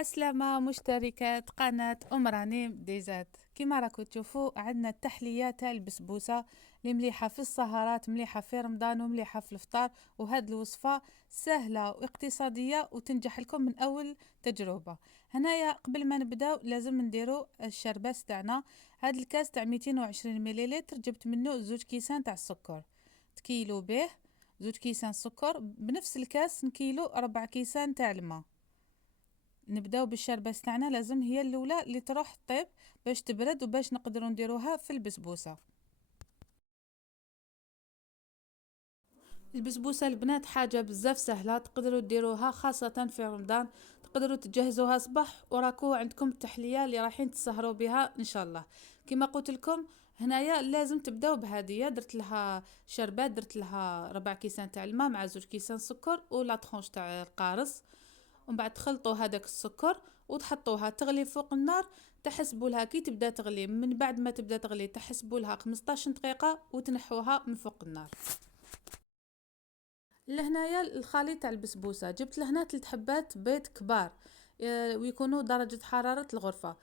عسلامة مشتركات قناة رانيم ديزات. كيما راكو تشوفوا عندنا التحلية تاع البسبوسة اللي مليحة في السهرات، مليحة في رمضان ومليحة في الفطار. وهاد الوصفة سهلة واقتصادية وتنجح لكم من أول تجربة. هنايا قبل ما نبداو لازم نديرو الشربات تاعنا. هاد الكاس تاع 220 مليلتر جبت منه زوج كيسان تاع السكر تكيلو به. زوج كيسان سكر بنفس الكاس نكيلو 4 كيسان تاع الماء. نبداو بالشربة تاعنا، لازم هي الاولى اللي تروح طيب باش تبرد وباش نقدروا نديروها في البسبوسه. البسبوسه البنات حاجه بزاف سهله، تقدروا ديروها خاصه في رمضان. تقدروا تجهزوها صباح وراكو عندكم التحليه اللي رايحين تسهروا بها ان شاء الله. كما قلت لكم هنايا لازم تبداو بهديه. درت لها شربات، درت لها 4 كيسان تاع الماء مع 2 كيسان سكر ولا تخونش تاع القارص. ومن بعد تخلطوا هذاك السكر وتحطوها تغلي فوق النار. تحسبوا لها كي تبدا تغلي، من بعد ما تبدا تغلي تحسبوا لها 15 دقيقه وتنحوها من فوق النار. لهنايا الخليط تاع البسبوسه جبت لهنا 3 حبات بيض كبار، ويكونوا درجه حراره الغرفه.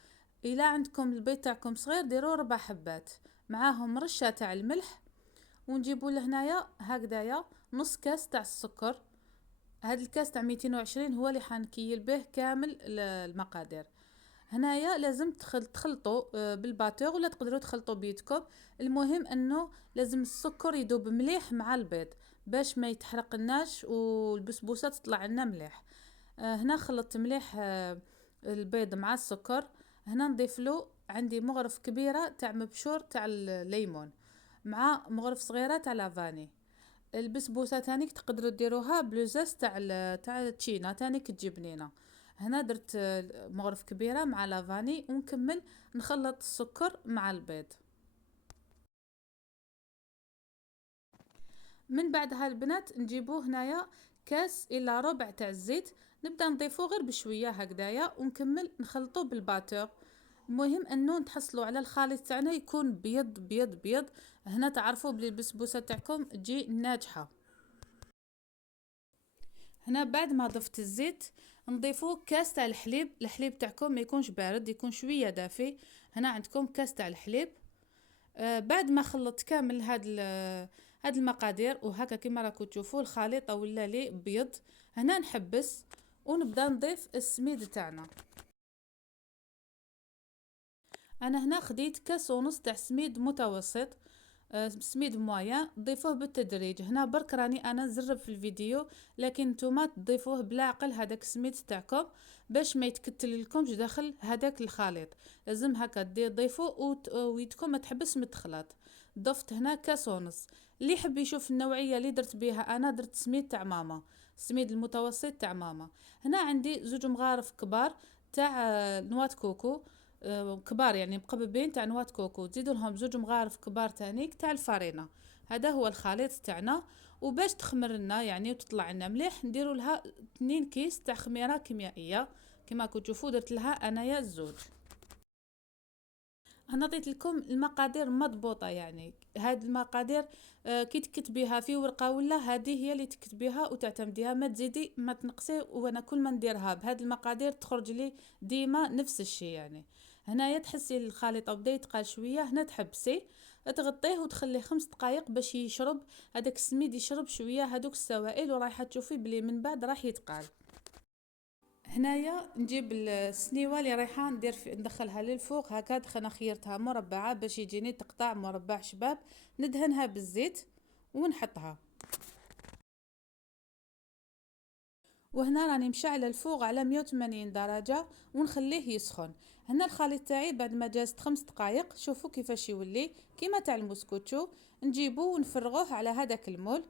الا عندكم البيض تاعكم صغير ديروا 4 حبات، معاهم رشه تاع الملح. ونجيبوا لهنايا هكذايا نص كاس تاع السكر. هاد الكاس تاع 220 هو اللي حنكيل به كامل المقادير. هنايا لازم تخلطوا بالباتور ولا تقدروا تخلطوا بيدكم. المهم انه لازم السكر يذوب مليح مع البيض باش ما يتحرقناش والبسبوسه تطلع لنا مليح. هنا خلطت مليح البيض مع السكر. هنا نضيف له عندي مغرف كبيره تاع مبشور تاع الليمون مع مغرف صغيره تاع لافاني. البسبوسه تانيك تقدروا ديروها بلوزاس تاع التشينا تانيك تجيبنينا. هنا درت مغرف كبيره مع لافاني ونكمل نخلط السكر مع البيض. من بعدها البنات نجيبوه هنايا كاس الى ربع تاع الزيت، نبدا نضيفوه غير بشويه هكذايا ونكمل نخلطوه بالباتور. المهم انه نتحصلوا على الخليط تاعنا يكون بيض بيض بيض. هنا تعرفوا بلي البسبوسه تاعكم تجي ناجحه. هنا بعد ما ضفت الزيت نضيفو كاس تاع الحليب. الحليب تاعكم ما يكونش بارد، يكون شويه دافي. هنا عندكم كاس تاع الحليب. بعد ما خلطت كامل هاد المقادير وهكا كيما راكم تشوفوا الخليط ولا لي بيض. هنا نحبس ونبدا نضيف السميد تاعنا. انا هنا خديت كاس ونص تاع سميد متوسط، سميد موايا. ضيفوه بالتدريج. هنا برك راني انا نزرب في الفيديو، لكن نتوما تضيفوه بلا عقل هذاك السميد تاعكم باش ما يتكتل لكمش داخل هذاك الخليط. لازم هكا تضيفوه ويدكم ما تحبس متخلط. ضفت هنا كاس ونص. اللي يحب يشوف النوعيه اللي درت بها انا درت سميد تاع ماما، السميد المتوسط تاع ماما. هنا عندي 2 مغارف كبار تاع نوات كوكو، كبار يعني مقببين تاع نوات كوكو. تزيدوا لهم 2 مغارف كبار تانيك تاع الفارينه. هذا هو الخليط تاعنا. وباش تخمر لنا يعني وتطلع لنا مليح نديروا لها 2 كيس تاع خميره كيميائيه. كما كنتوا تشوفوا درت لها انايا زوج. انا عطيت لكم المقادير مضبوطه، يعني هاد المقادير كي تكتبيها في ورقه ولا هذه هي اللي تكتبيها وتعتمديها، ما تزيدي ما تنقصي. وانا كل ما نديرها بهاد المقادير تخرج لي ديما نفس الشيء يعني. هنايا تحسي الخليط بدا يتقال شويه، هنا تحبسي تغطيه وتخليه 5 دقائق باش يشرب هذاك السميد، يشرب شويه هذوك السوائل ورايحه تشوفي بلي من بعد راح يتقال. هنايا نجيب السنيوه اللي رايحه ندخلها للفوق هكا. انا خيرتها مربعه باش يجيني تقطع مربع شباب. ندهنها بالزيت ونحطها. وهنا راني مشعله الفوق على 180 درجه ونخليه يسخن. هنا الخليط تاعي بعد ما جازت 5 دقائق شوفوا كيفاش يولي كيما تاع الموسكوتشو. نجيبوه ونفرغوه على هذاك المول.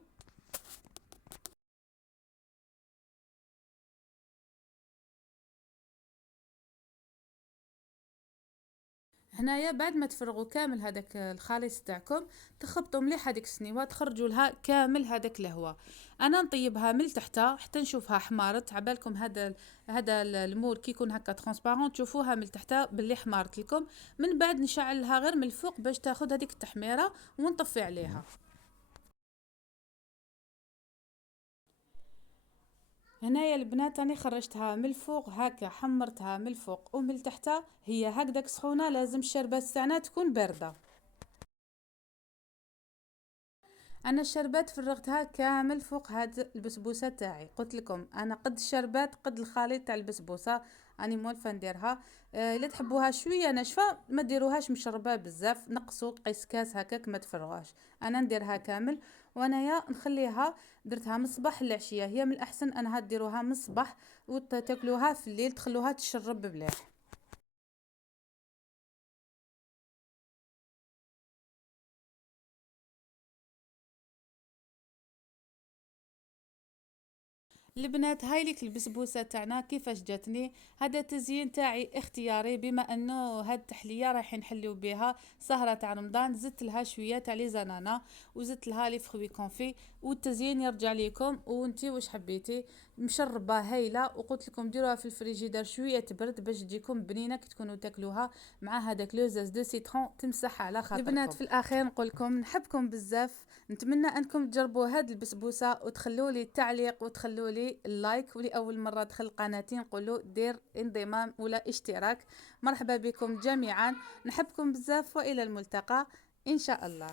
هنايا بعد ما تفرغوا كامل هذاك الخليط تاعكم تخبطوا مليح هذيك السنيوه تخرجوا لها كامل هذاك الهواء. انا نطيبها من تحت حتى نشوفها حمارت. عبالكم هذا المول كي يكون هكا ترونسبارون تشوفوها من تحت باللي حمارت لكم. من بعد نشعلها غير من الفوق باش تاخذ هذيك التحميره ونطفي عليها. هنايا البنات راني خرجتها من الفوق هكا، حمرتها من الفوق ومن التحت، هي هكذاك سخونه، لازم الشربات تاعنا تكون بارده. انا الشربات فرغتها كامل فوق هاد البسبوسه تاعي، قلت لكم انا قد الشربات قد الخليط تاع البسبوسه، اني مولفه نديرها. الا تحبوها شويه ناشفه ما ديروهاش مشربه بزاف، نقصوا قيس كاس هكاك ما تفرغوهاش. انا نديرها كامل وانايا نخليها، درتها من الصباح للعشيه، هي من الاحسن انها ديروها من الصباح وتاكلوها في الليل، تخلوها تشرب بليح. البنات هاي ليك البسبوسه تاعنا كيفاش جاتني. هذا تزيين تاعي اختياري، بما انه هاد التحليه رايحين نحليو بها سهره تاع رمضان، زدت لها شويه تاع لي زنانه وزدت لها لي فخوي كونفي، والتزيين يرجع ليكم وانتي واش حبيتي. مشربه هايله، وقلت لكم ديروها في الفريجيدار شويه تبرد باش تجيكم بنينه كي تكونوا تاكلوها مع هذاك لوزاز دو سيترون تمسح على خاطركم. البنات في الاخير نقول لكم نحبكم بزاف، نتمنى انكم تجربوا هاد البسبوسه وتخلوا لي التعليق وتخلوا لي اللايك، ولي اول مره دخل قناتي نقولوا دير انضمام ولا اشتراك. مرحبا بكم جميعا، نحبكم بزاف والى الملتقى ان شاء الله.